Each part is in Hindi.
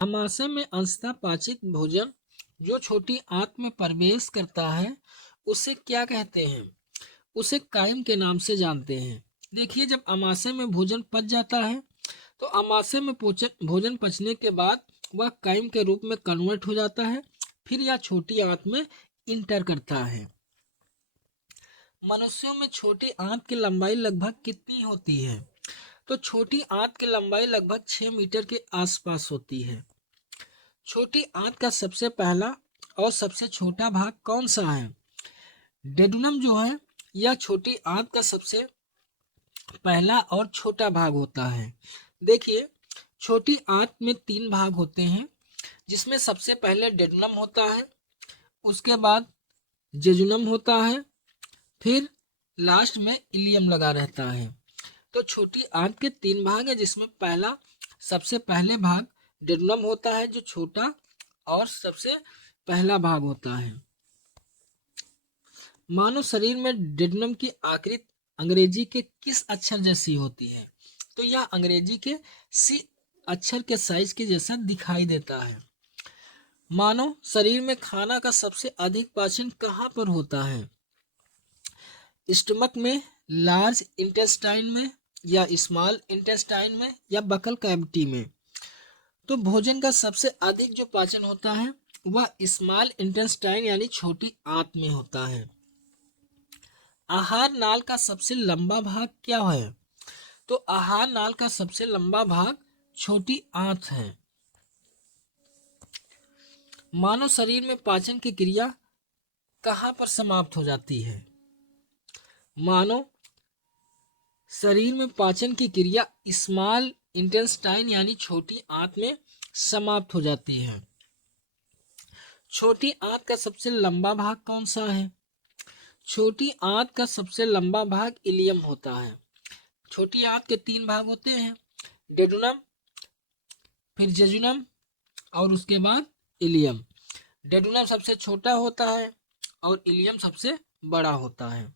आमाशय में अंशतः पाचित भोजन जो छोटी आंत में प्रवेश करता है उसे क्या कहते हैं? उसे काइम के नाम से जानते हैं। देखिए, जब आमाशय में भोजन पच जाता है तो आमाशय में भोजन पचने के बाद वह काइम के रूप में कन्वर्ट हो जाता है, फिर यह छोटी आंत में इंटर करता है। मनुष्यों में छोटी आंत की लंबाई लगभग कितनी होती है? तो छोटी आंत की लंबाई लगभग 6 मीटर के आसपास होती है। छोटी आंत का सबसे पहला और सबसे छोटा भाग कौन सा है? डेडुनम जो है यह छोटी आंत का सबसे पहला और छोटा भाग होता है। देखिए, छोटी आंत में 3 भाग होते हैं, जिसमें सबसे पहले डेडुनम होता है, उसके बाद जेजुनम होता है, फिर लास्ट में इलियम लगा रहता है। तो छोटी आंत के 3 भाग है, जिसमें पहला सबसे पहले भाग डेडुनम होता है जो छोटा और सबसे पहला भाग होता है। मानव शरीर में डेडुनम की आकृति अंग्रेजी के किस अक्षर जैसी होती है? तो यह अंग्रेजी के सी अक्षर के साइज के जैसा दिखाई देता है। मानव शरीर में खाना का सबसे अधिक पाचन कहाँ पर होता है? स्टमक में, लार्ज इंटेस्टाइन में, या स्मॉल इंटेस्टाइन में, या बकल कैविटी में? तो भोजन का सबसे अधिक जो पाचन होता है वह स्मॉल इंटेस्टाइन यानी छोटी आंत में होता है। आहार नाल का सबसे लंबा भाग क्या है? तो आहार नाल का सबसे लंबा भाग छोटी आंत है। मानव शरीर में पाचन की क्रिया कहाँ पर समाप्त हो जाती है? मानव शरीर में पाचन की क्रिया स्मॉल इंटेस्टाइन यानी छोटी आंत में समाप्त हो जाती है। छोटी आंत का सबसे लंबा भाग कौन सा है? छोटी आंत का सबसे लंबा भाग इलियम होता है। छोटी आंत के 3 भाग होते हैं, डेडुनम, फिर जेजुनम और उसके बाद इलियम। डेडुनम सबसे छोटा होता है और इलियम सबसे बड़ा होता है।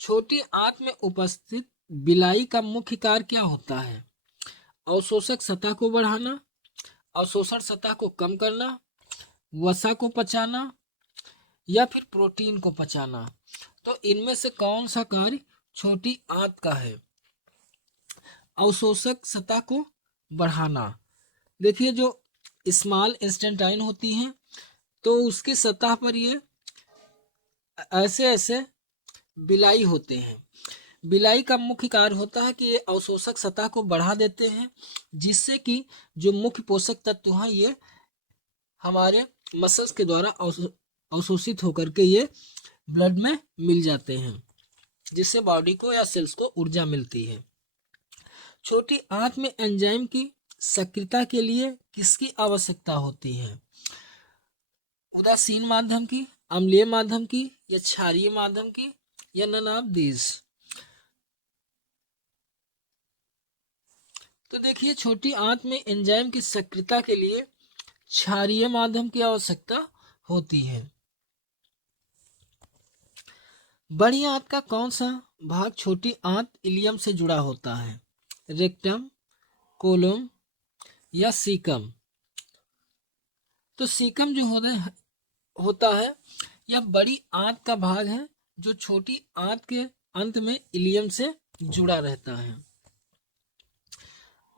छोटी आंत में उपस्थित बिलाई का मुख्य कार्य क्या होता है? अवशोषक सतह को बढ़ाना, अवशोषण सतह को कम करना, वसा को पचाना, या फिर प्रोटीन को पचाना। तो इनमें से कौन सा कार्य छोटी आंत का है? अवशोषक सतह को बढ़ाना। देखिए, जो स्मॉल इंस्टेंटाइन होती हैं तो उसकी सतह पर ये ऐसे ऐसे बिलाई होते हैं। बिलाई का मुख्य कार्य होता है कि ये अवशोषक सतह को बढ़ा देते हैं, जिससे कि जो मुख्य पोषक तत्व हैं ये हमारे मसल्स के द्वारा अवशोषित होकर के ये ब्लड में मिल जाते हैं, जिससे बॉडी को या सेल्स को ऊर्जा मिलती है। छोटी आंत में एंजाइम की सक्रियता के लिए किसकी आवश्यकता होती है? उदासीन माध्यम की, अम्लीय माध्यम की, या क्षारीय माध्यम की, या नन ऑफ दीज? तो देखिए, छोटी आंत में एंजाइम की सक्रियता के लिए क्षारीय माध्यम की आवश्यकता होती है। बड़ी आंत का कौन सा भाग छोटी आंत इलियम से जुड़ा होता है? रेक्टम, कोलम, या सीकम? तो सीकम जो होता है यह बड़ी आंत का भाग है जो छोटी आंत के अंत में इलियम से जुड़ा रहता है।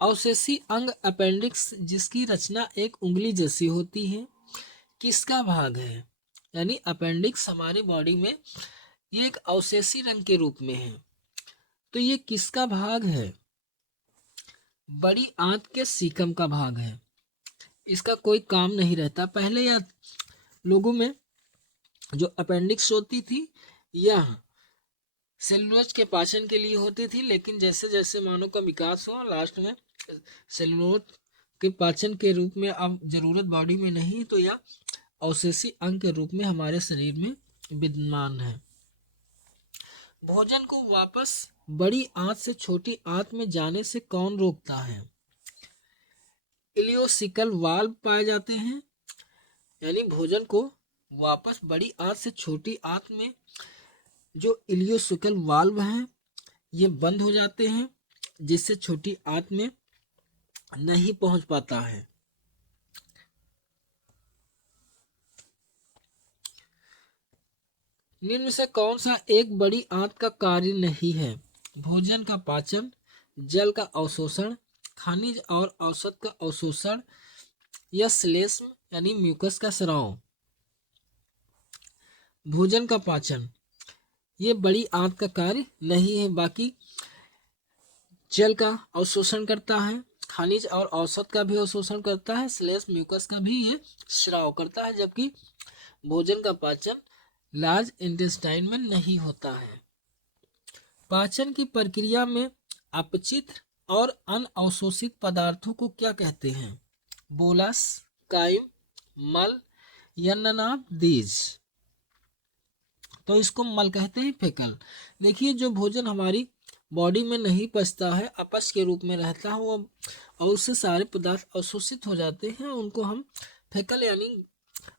अवशेषी अंग अपेंडिक्स, जिसकी रचना एक उंगली जैसी होती है, किसका भाग है? यानी अपेंडिक्स हमारी बॉडी में ये एक अवशेषी रंग के रूप में है, तो ये किसका भाग है? बड़ी आंत के सीकम का भाग है। इसका कोई काम नहीं रहता। पहले या लोगों में जो अपेंडिक्स होती थी यह सेलुलोज के पाचन के लिए होती थी, लेकिन जैसे जैसे मानव का विकास हुआ लास्ट में सेलुलोज के पाचन के रूप में अब जरूरत बॉडी में नहीं, तो यह अवशेषी अंग के रूप में हमारे शरीर में विद्यमान है। भोजन को वापस बड़ी आंत से छोटी आंत में जाने से कौन रोकता है? इलियोसिकल वाल्व पाए जाते हैं, यानी भोजन को वापस बड़ी आंत से छोटी आंत में जो इलियोसिकल वाल्व हैं ये बंद हो जाते हैं, जिससे छोटी आंत में नहीं पहुंच पाता है। निम्न में से कौन सा एक बड़ी आंत का कार्य नहीं है? भोजन का पाचन, जल का अवशोषण, खनिज और औषध का अवशोषण या श्लेष्म यानी म्यूकस का स्राव। भोजन का पाचन ये बड़ी आंत का कार्य नहीं है, बाकी जल का अवशोषण करता है, खनिज और औषध का भी अवशोषण करता है, श्लेष्म म्यूकस का भी ये स्राव करता है, जबकि भोजन का पाचन लार्ज इंटेस्टाइन में नहीं होता है। पाचन की प्रक्रिया में अपचित और अनअवशोषित पदार्थों को क्या कहते हैं? बोलस, काइम, मल या ननादीज। तो इसको मल कहते हैं, फेकल। देखिए, जो भोजन हमारी बॉडी में नहीं पचता है, अपच के रूप में रहता है, वो और उससे सारे पदार्थ अवशोषित हो जाते हैं, उनको हम फेकल यानी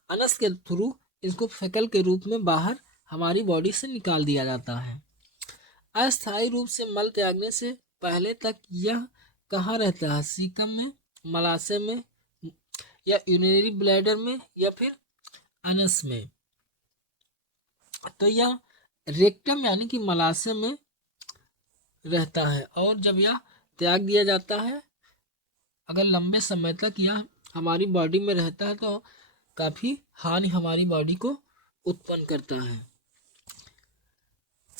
अनस के थ्रू इसको फेकल के रूप में बाहर हमारी बॉडी से निकाल दिया जाता है। अस्थायी रूप से मल त्यागने से पहले तक यह कहाँ रहता है? सीकम में, मलाशय में या यूरिनरी ब्लैडर में या फिर अनस में। तो यह रेक्टम यानी कि मलाशय में रहता है, और जब यह त्याग दिया जाता है, अगर लंबे समय तक यह हमारी बॉडी में रहता है तो काफी हानि हमारी बॉडी को उत्पन्न करता है।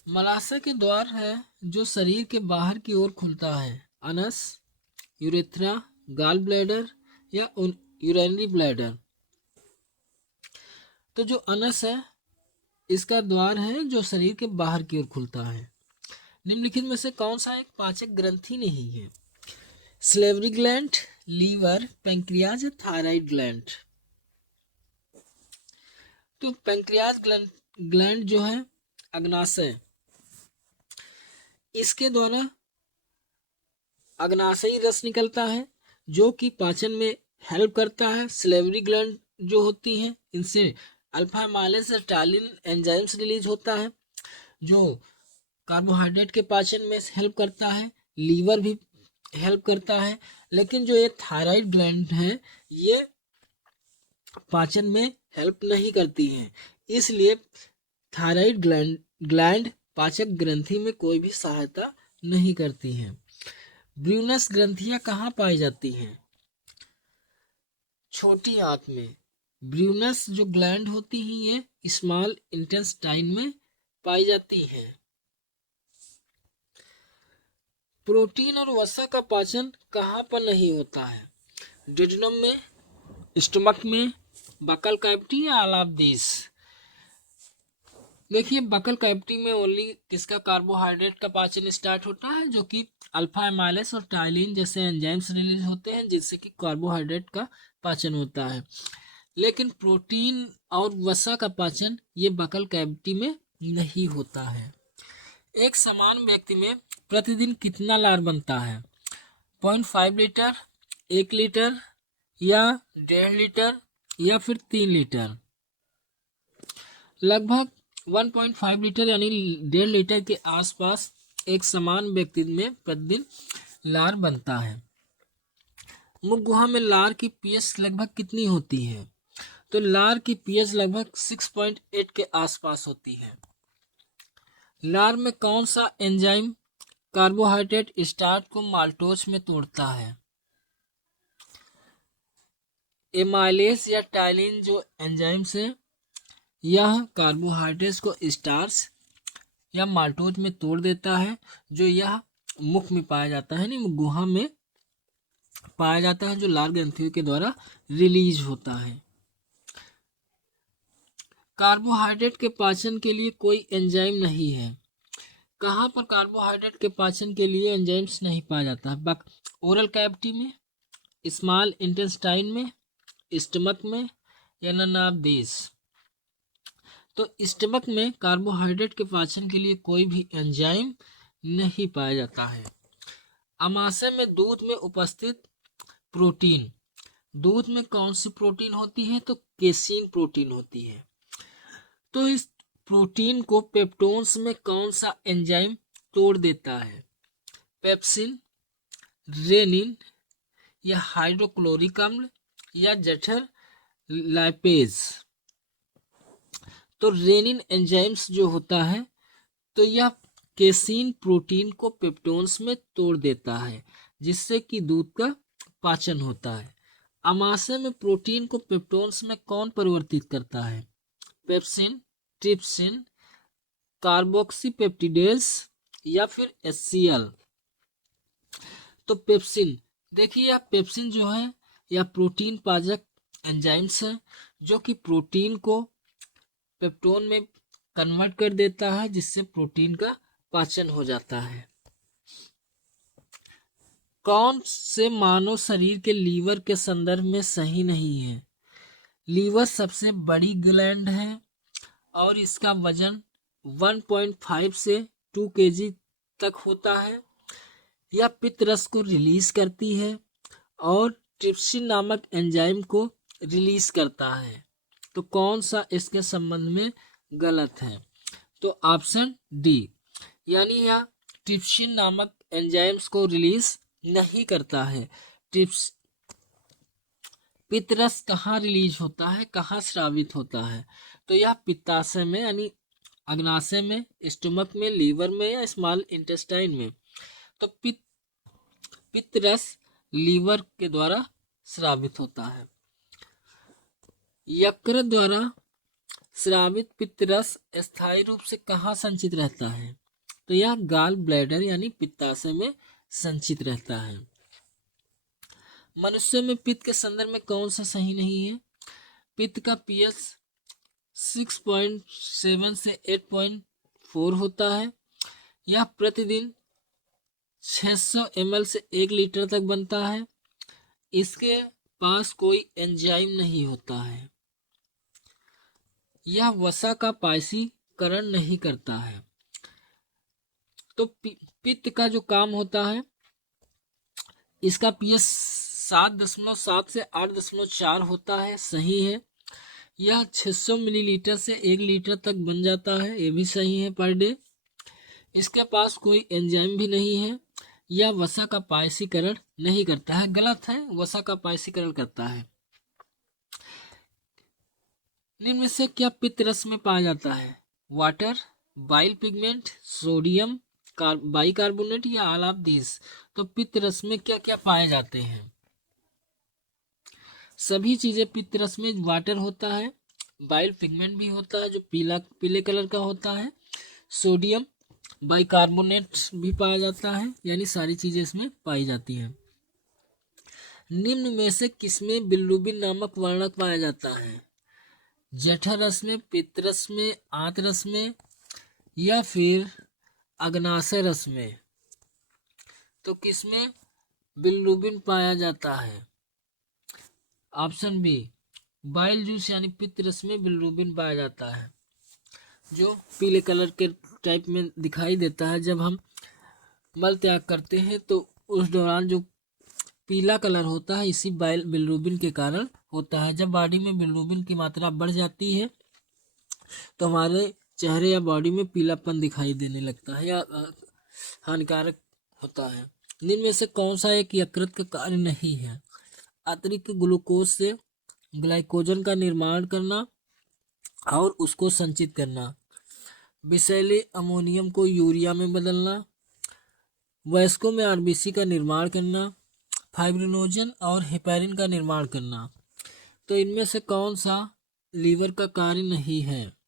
मलाशय के द्वार है जो शरीर के बाहर की ओर खुलता है। अनस, यूरेथ्रा, गाल ब्लैडर या यूरिनरी ब्लैडर। तो जो अनस है इसका द्वार है जो शरीर के बाहर की ओर खुलता है। निम्नलिखित में से कौन सा एक पाचक ग्रंथि नहीं है? Salivary gland, liver, pancreas, thyroid gland. तो पैंक्रियाज ग्लैंड जो है अग्नाशय, इसके द्वारा अग्नाशयी रस निकलता है जो कि पाचन में हेल्प करता है। स्लेवरी ग्लैंड जो होती है इनसे अल्फा माइलेज से टालिन एंजाइम्स रिलीज होता है जो कार्बोहाइड्रेट के पाचन में हेल्प करता है। लीवर भी हेल्प करता है, लेकिन जो ये थायराइड ग्लैंड है ये पाचन में हेल्प नहीं करती है, इसलिए थायराइड ग्लैंड पाचक ग्रंथि में कोई भी सहायता नहीं करती हैं। ब्रूनस ग्रंथियां कहाँ पाई जाती हैं? छोटी आंत में। ब्रूनस जो ग्लैंड होती हैं ये स्मॉल इंटेस्टाइन में पाई जाती हैं। प्रोटीन और वसा का पाचन कहाँ पर नहीं होता है? डिडनम में, स्टमक में, बकल कैविटी या अलाब्दिस। देखिए, बकल कैविटी में ओनली किसका कार्बोहाइड्रेट का पाचन स्टार्ट होता है, जो कि अल्फा एमाइलेस और टाइलिन जैसे एंजाइम्स रिलीज होते हैं जिससे कि कार्बोहाइड्रेट का पाचन होता है। लेकिन प्रोटीन और वसा का पाचन ये बकल कैविटी में नहीं होता है। एक समान व्यक्ति में प्रतिदिन कितना लार बनता है? 0.5 लीटर, 1 लीटर या 1.5 लीटर या फिर 3 लीटर। लगभग 1.5 लीटर यानी 1.5 लीटर के आसपास एक समान व्यक्ति में प्रतिदिन लार बनता है। मुख गुहा में लार की पीएच लगभग कितनी होती है? तो लार की पीएच लगभग 6.8 के आसपास होती है। लार में कौन सा एंजाइम कार्बोहाइड्रेट स्टार्च को माल्टोज में तोड़ता है? एमाइलेस या टाइलिन जो एंजाइम से यह कार्बोहाइड्रेट्स को स्टार्च या माल्टोज में तोड़ देता है, जो यह मुख में पाया जाता है, नहीं गुहा में पाया जाता है, जो लार ग्रंथियों के द्वारा रिलीज होता है। कार्बोहाइड्रेट के पाचन के लिए कोई एंजाइम नहीं है। कहाँ पर कार्बोहाइड्रेट के पाचन के लिए एंजाइम्स नहीं पाया जाता है? ओरल कैविटी में, स्मॉल इंटेस्टाइन में, स्टमक में या ननाबदेश। तो स्टमक में कार्बोहाइड्रेट के पाचन के लिए कोई भी एंजाइम नहीं पाया जाता है। आमाशय में दूध में उपस्थित प्रोटीन, दूध में कौन सी प्रोटीन होती है? तो केसीन प्रोटीन होती है। तो इस प्रोटीन को पेप्टोन्स में कौन सा एंजाइम तोड़ देता है? पेप्सिन, रेनिन या हाइड्रोक्लोरिक अम्ल या जठर लाइपेज। तो रेनिन एंजाइम्स जो होता है तो यह केसीन प्रोटीन को पेप्टोन्स में तोड़ देता है जिससे कि दूध का पाचन होता है। आमाशय में प्रोटीन को पेप्टोन्स में कौन परिवर्तित करता है? पेप्सिन, ट्रिप्सिन, कार्बोक्सीपेप्टिडेज या फिर HCl। तो पेप्सिन, देखिए यह पेप्सिन जो है यह प्रोटीन पाचक एंजाइम्स है जो कि प्रोटीन को पेप्टोन में कन्वर्ट कर देता है जिससे प्रोटीन का पाचन हो जाता है। कौन से मानव शरीर के लीवर के संदर्भ में सही नहीं है? लीवर सबसे बड़ी ग्लैंड है और इसका वजन 1.5 से 2 kg तक होता है। यह पित्त रस को रिलीज करती है और ट्रिप्सिन नामक एंजाइम को रिलीज करता है। तो कौन सा इसके संबंध में गलत है? तो ऑप्शन डी, यानी यह ट्रिप्सिन नामक एंजाइम्स को रिलीज नहीं करता है। पित्त रस कहाँ रिलीज होता है, कहाँ स्रावित होता है? तो यह पित्ताशय में यानी अग्नाशय में, स्टमक में, लीवर में या स्मॉल इंटेस्टाइन में। तो पित्त रस लीवर के द्वारा स्रावित होता है। यकृत द्वारा स्रावित पित्त रस स्थायी रूप से कहाँ संचित रहता है? तो यह गाल ब्लैडर यानी पित्ताशय में संचित रहता है। मनुष्य में पित्त के संदर्भ में कौन सा सही नहीं है? पित्त का pH 6.7 से 8.4 होता है। यह प्रतिदिन 600 ml से 1 लीटर तक बनता है। इसके पास कोई एंजाइम नहीं होता है। यह वसा का पायसीकरण नहीं करता है। तो पित्त का जो काम होता है इसका pH 7.7 से 8.4 होता है, सही है। यह 600 मिलीलीटर से 1 लीटर तक बन जाता है, ये भी सही है पर डे। इसके पास कोई एंजाइम भी नहीं है। यह वसा का पायसीकरण नहीं करता है, गलत है, वसा का पायसीकरण करता है। निम्न में से क्या पित्त रस में पाया जाता है? Water, bile pigment, sodium bicarbonate या ऑल ऑफ दिस। तो पित्त रस में क्या क्या पाए जाते हैं? सभी चीजें पित्त रस में। वाटर होता है, बाइल पिगमेंट भी होता है जो पीले कलर का होता है, सोडियम बाइकार्बोनेट भी पाया जाता है, यानी सारी चीजें इसमें पाई जाती हैं। निम्न में से किसमें बिल्रुबिन नामक वर्णक पाया जाता है? जठर रस में, पित्त रस में, आंत रस में या फिर अग्नाशय रस में। तो किसमें बिल्रुबिन पाया जाता है? ऑप्शन बी, बाइल जूस यानी पित्त रस में बिल्रुबिन पाया जाता है जो पीले कलर के टाइप में दिखाई देता है। जब हम मल त्याग करते हैं तो उस दौरान जो पीला कलर होता है इसी बिल्रुबिन के कारण होता है। जब बॉडी में बिल्रुबिन की मात्रा बढ़ जाती है तो हमारे चेहरे या बॉडी में पीलापन दिखाई देने लगता है या हानिकारक होता है। निम्न में से कौन सा एक यकृत का कार्य नहीं है? अतिरिक्त ग्लूकोज से ग्लाइकोजन का निर्माण करना और उसको संचित करना, विषैले अमोनियम को यूरिया में बदलना, वयस्कों में आरबीसी का निर्माण करना, फाइब्रिनोजन और हेपेरिन का निर्माण करना। तो इनमें से कौन सा लीवर का कार्य नहीं है?